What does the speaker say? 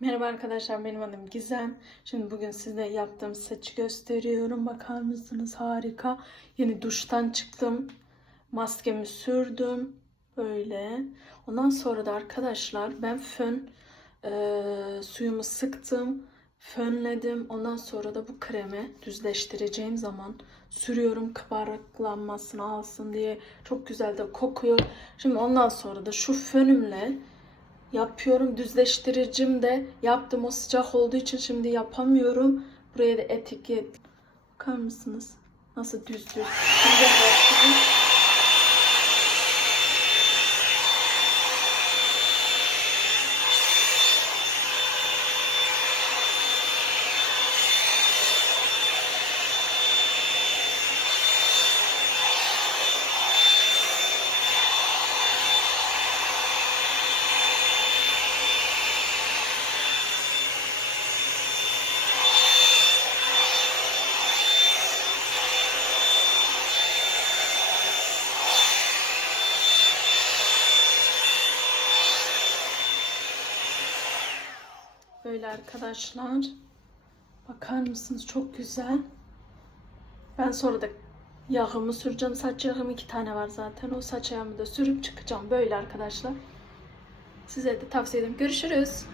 Merhaba arkadaşlar benim adım Gizem. Şimdi bugün size yaptığım saçı gösteriyorum. Bakar mısınız? Harika. Yeni duştan çıktım. Maskemi sürdüm. Böyle. Ondan sonra da arkadaşlar ben fön eee, suyumu sıktım. Fönledim. Ondan sonra da bu kremi düzleştireceğim zaman sürüyorum kabarıklanmasını alsın diye. Çok güzel de kokuyor. Şimdi ondan sonra da şu fönümle yapıyorum. Düzleştiricim de yaptım. O sıcak olduğu için şimdi yapamıyorum. Buraya da etiket. Bakar mısınız? Nasıl düz düz. Yapayım. Böyle arkadaşlar. Bakar mısınız? Çok güzel. Ben sonra da yağımı süreceğim. Saç yağım iki tane var zaten. O saç yağımı da sürüp çıkacağım. Böyle arkadaşlar. Size de tavsiye ederim. Görüşürüz.